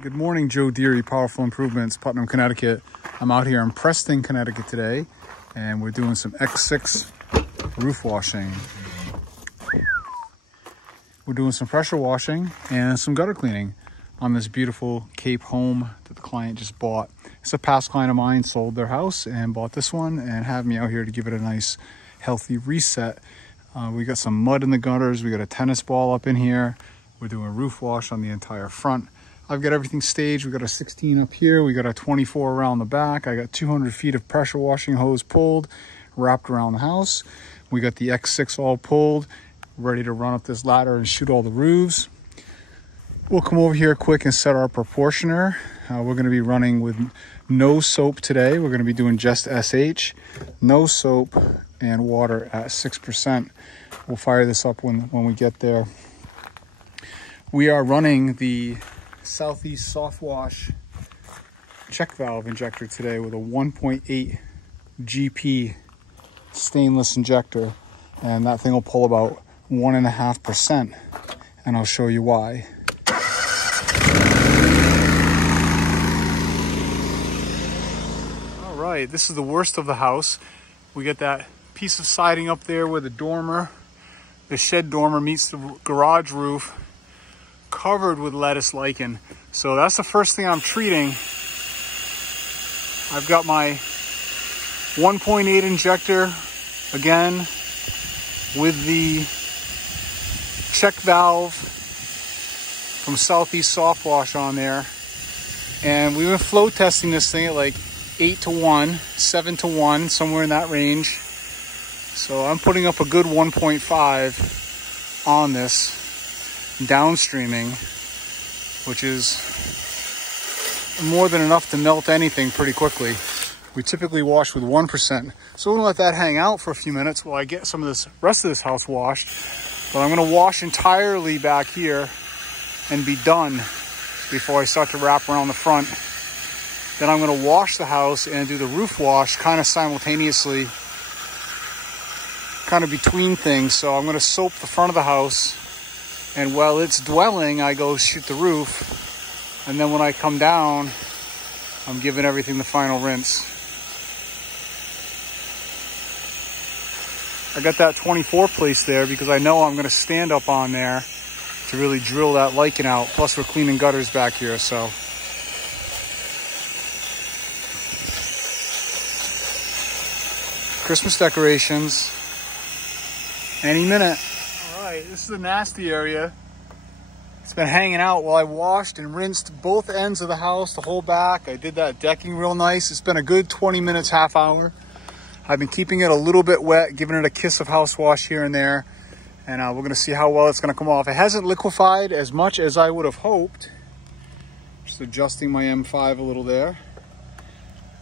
Good morning, Joe Deary, Powerful Improvements, Putnam, Connecticut. I'm out here in Preston, Connecticut today, and we're doing some X6 roof washing. We're doing some pressure washing and some gutter cleaning on this beautiful Cape home that the client just bought. It's a past client of mine, sold their house and bought this one and had me out here to give it a nice, healthy reset. We got some mud in the gutters. We got a tennis ball up in here. We're doing a roof wash on the entire front. I've got everything staged. We got a 16 up here. We got a 24 around the back. I got 200 feet of pressure washing hose pulled, wrapped around the house. We got the X6 all pulled, ready to run up this ladder and shoot all the roofs. We'll come over here quick and set our proportioner. We're going to be running with no soap today. We're going to be doing just SH, no soap, and water at 6%. We'll fire this up when we get there. We are running the Southeast Soft Wash check valve injector today with a 1.8 GP stainless injector, and that thing will pull about 1.5%, and I'll show you why. All right, this is the worst of the house. We got that piece of siding up there where the dormer, the shed dormer meets the garage roof, covered with lettuce lichen. So that's the first thing I'm treating. I've got my 1.8 injector again with the check valve from Southeast Soft Wash on there. And we've been flow testing this thing at like 8 to 1, 7 to 1, somewhere in that range. So I'm putting up a good 1.5 on this downstreaming, which is more than enough to melt anything pretty quickly. We typically wash with 1%. So we're gonna let that hang out for a few minutes while I get some of this rest of this house washed. But I'm gonna wash entirely back here and be done before I start to wrap around the front. Then I'm gonna wash the house and do the roof wash kind of simultaneously, kind of between things. So I'm gonna soap the front of the house, and while it's dwelling, I go shoot the roof. And then when I come down, I'm giving everything the final rinse. I got that 24 placed there because I know I'm gonna stand up on there to really drill that lichen out. Plus we're cleaning gutters back here, so. Christmas decorations, any minute. All right, this is the nasty area. It's been hanging out while I washed and rinsed both ends of the house, the whole back. I did that decking real nice. It's been a good 20 minutes, half hour. I've been keeping it a little bit wet, giving it a kiss of house wash here and there. And we're gonna see how well it's gonna come off. It hasn't liquefied as much as I would have hoped. Just adjusting my M5 a little there.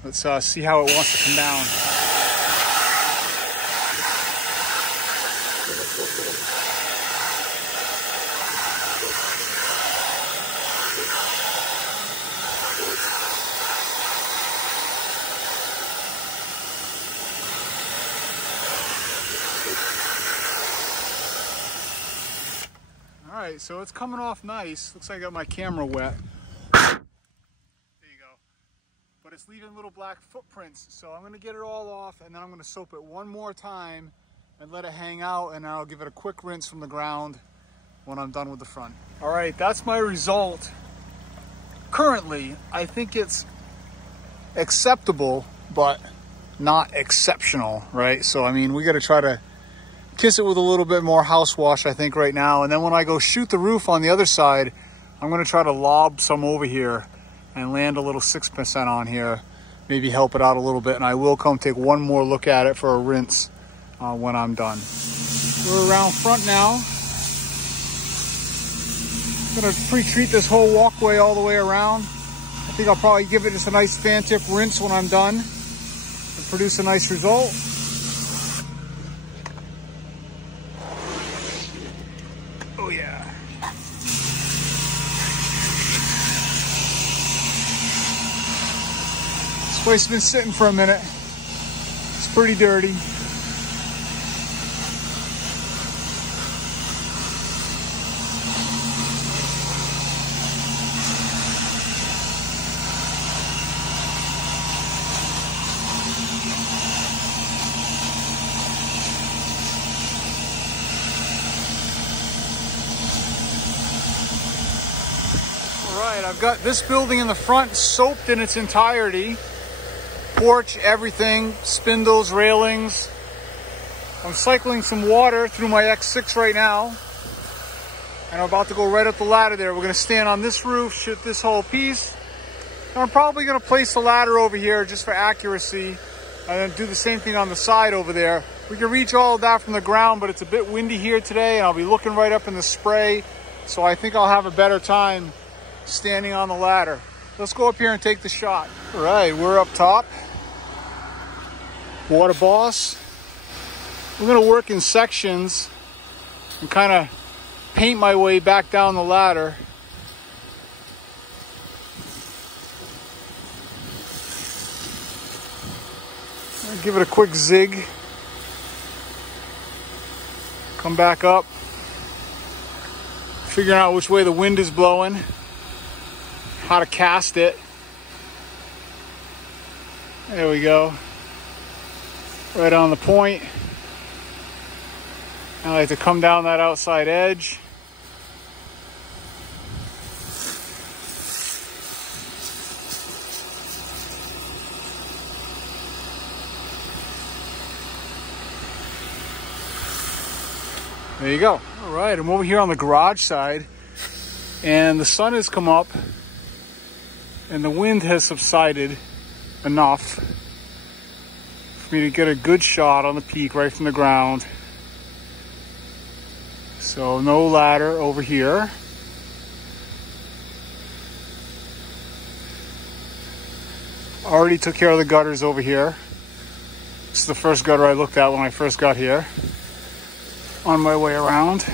Let's see how it wants to come down. All right, so it's coming off nice. Looks like I got my camera wet. There you go. But it's leaving little black footprints. So I'm gonna get it all off, and then I'm gonna soap it one more time and let it hang out, and I'll give it a quick rinse from the ground when I'm done with the front. All right, that's my result. Currently, I think it's acceptable, but not exceptional, right? So, I mean, we gotta try to kiss it with a little bit more house wash, I think, right now. And then when I go shoot the roof on the other side, I'm gonna try to lob some over here and land a little 6% on here, maybe help it out a little bit. And I will come take one more look at it for a rinse when I'm done. We're around front now. I'm gonna pre-treat this whole walkway all the way around. I think I'll probably give it just a nice fan tip rinse when I'm done and produce a nice result. Oh yeah. This place has been sitting for a minute. It's pretty dirty. Right, I've got this building in the front soaped in its entirety. Porch, everything, spindles, railings. I'm cycling some water through my X6 right now. And I'm about to go right up the ladder there. We're gonna stand on this roof, shoot this whole piece. And I'm probably gonna place the ladder over here just for accuracy. And then do the same thing on the side over there. We can reach all of that from the ground, but it's a bit windy here today and I'll be looking right up in the spray. So I think I'll have a better time standing on the ladder. Let's go up here and take the shot. All right, we're up top. Water boss. We're gonna work in sections and kind of paint my way back down the ladder. I'll give it a quick zig. Come back up. Figuring out which way the wind is blowing. How to cast it. There we go. Right on the point. I like to come down that outside edge. There you go. All right, I'm over here on the garage side and the sun has come up and the wind has subsided enough for me to get a good shot on the peak right from the ground. So no ladder over here. Already took care of the gutters over here. This is the first gutter I looked at when I first got here. On my way around.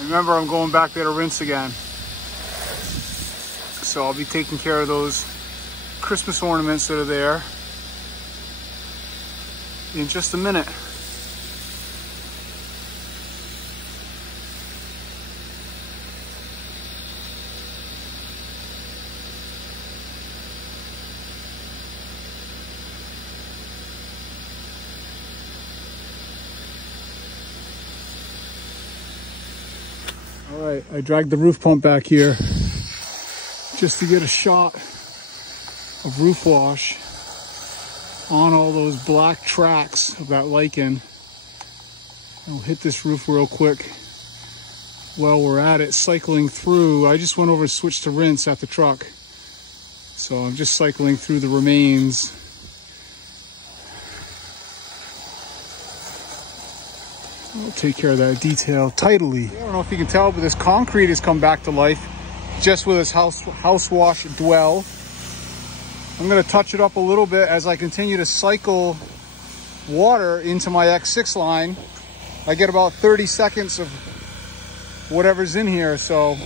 Remember, I'm going back there to rinse again. So I'll be taking care of those Christmas ornaments that are there in just a minute. All right, I dragged the roof pump back here just to get a shot of roof wash on all those black tracks of that lichen. I'll hit this roof real quick while we're at it, cycling through. I just went over and switched to rinse at the truck. So I'm just cycling through the remains. I'll take care of that detail tidily. I don't know if you can tell, but this concrete has come back to life just with this house wash dwell. I'm going to touch it up a little bit as I continue to cycle water into my X6 line. I get about 30 seconds of whatever's in here. So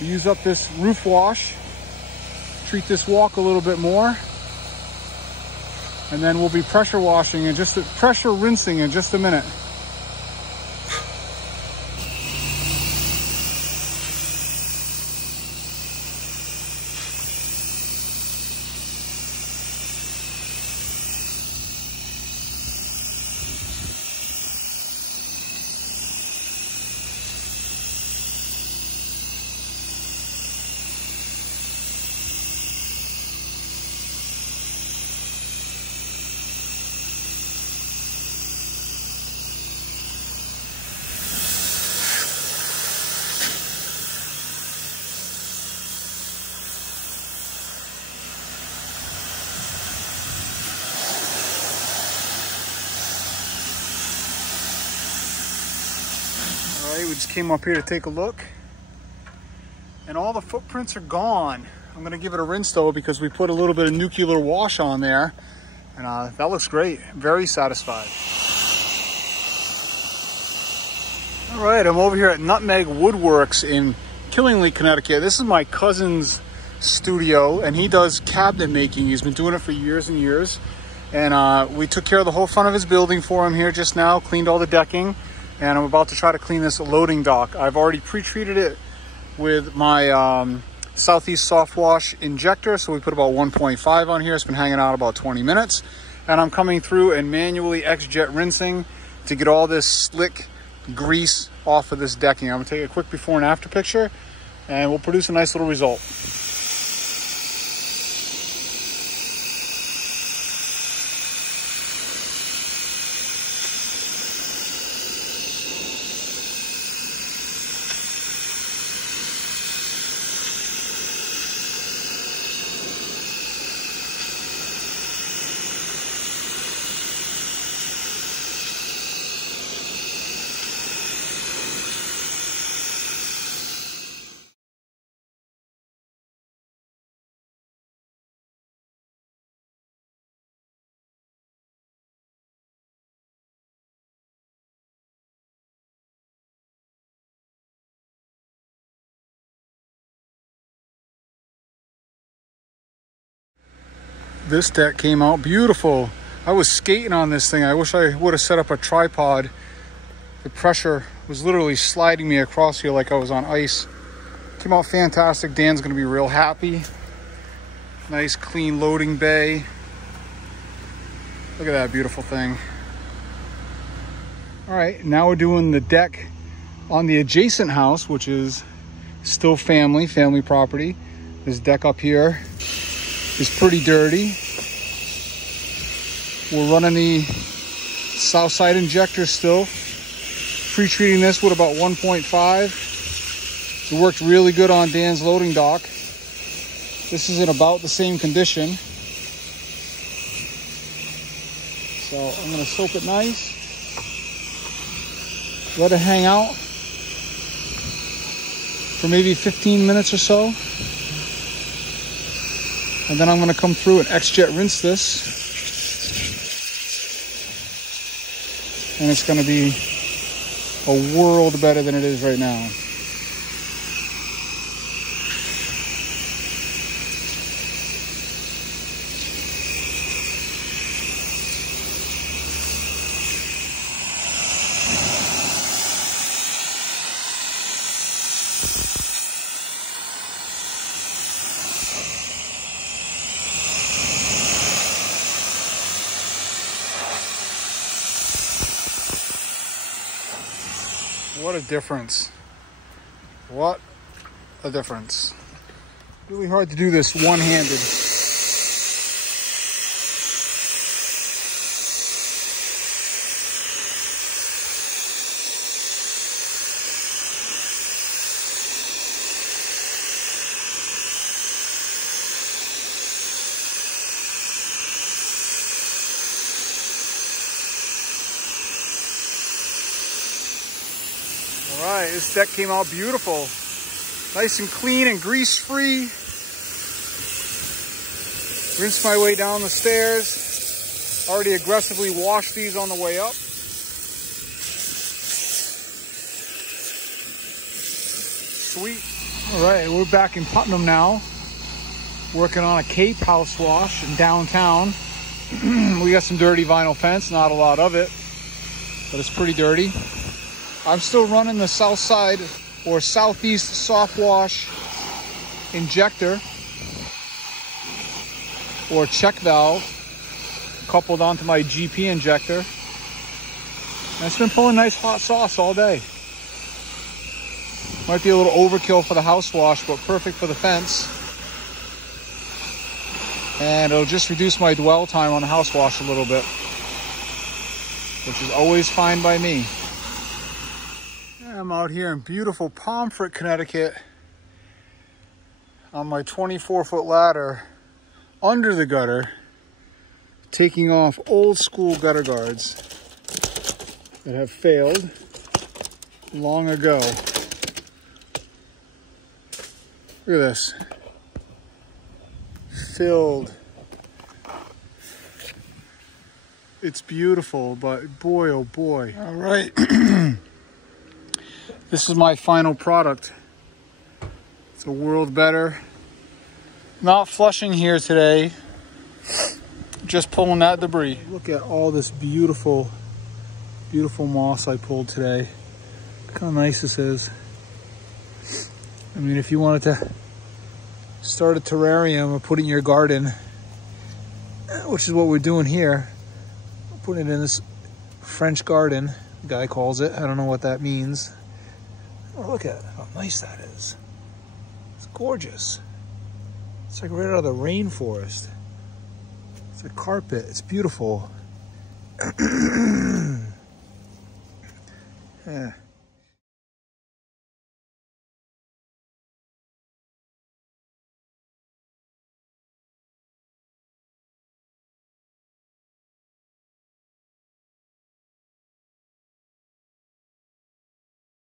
we use up this roof wash, treat this walk a little bit more, and then we'll be pressure washing and just pressure rinsing in just a minute. We just came up here to take a look. and all the footprints are gone. I'm gonna give it a rinse though, because we put a little bit of nuclear wash on there, and that looks great. Very satisfied. All right, I'm over here at Nutmeg Woodworks in Killingly, Connecticut. This is my cousin's studio, and he does cabinet making. He's been doing it for years and years. And we took care of the whole front of his building for him here just now, cleaned all the decking, and I'm about to try to clean this loading dock. I've already pre-treated it with my Southeast Soft Wash Injector, so we put about 1.5 on here. It's been hanging out about 20 minutes. And I'm coming through and manually X-Jet rinsing to get all this slick grease off of this decking. I'm gonna take a quick before and after picture, and we'll produce a nice little result. This deck came out beautiful. I was skating on this thing. I wish I would have set up a tripod. The pressure was literally sliding me across here like I was on ice. Came out fantastic. Dan's gonna be real happy. Nice clean loading bay. Look at that beautiful thing. All right, now we're doing the deck on the adjacent house, which is still family property. This deck up here is pretty dirty. We're running the south side injector still. Pre-treating this with about 1.5. It worked really good on Dan's loading dock. This is in about the same condition. So I'm gonna soap it nice. Let it hang out for maybe 15 minutes or so. And then I'm gonna come through and X-Jet rinse this. And it's gonna be a world better than it is right now. What a difference. What a difference. Really hard to do this one-handed. All right, this deck came out beautiful. Nice and clean and grease-free. Rinsed my way down the stairs. Already aggressively washed these on the way up. Sweet. All right, we're back in Putnam now. Working on a Cape house wash in downtown. We got some dirty vinyl fence, not a lot of it, but it's pretty dirty. I'm still running the south side or southeast soft wash injector or check valve coupled onto my GP injector. And it's been pulling nice hot sauce all day. Might be a little overkill for the house wash, but perfect for the fence. And it'll just reduce my dwell time on the house wash a little bit, which is always fine by me. I'm out here in beautiful Pomfret, Connecticut on my 24-foot ladder under the gutter, taking off old school gutter guards that have failed long ago. Look at this. Filled. It's beautiful, but boy, oh boy. All right. This is my final product. It's a world better. Not flushing here today. Just pulling that debris. Look at all this beautiful, beautiful moss I pulled today. Look how nice this is. I mean, if you wanted to start a terrarium or put it in your garden, which is what we're doing here, putting it in this French garden, the guy calls it. I don't know what that means. Oh, look at how nice that is. It's gorgeous. It's like right out of the rainforest. It's a carpet. It's beautiful. Yeah.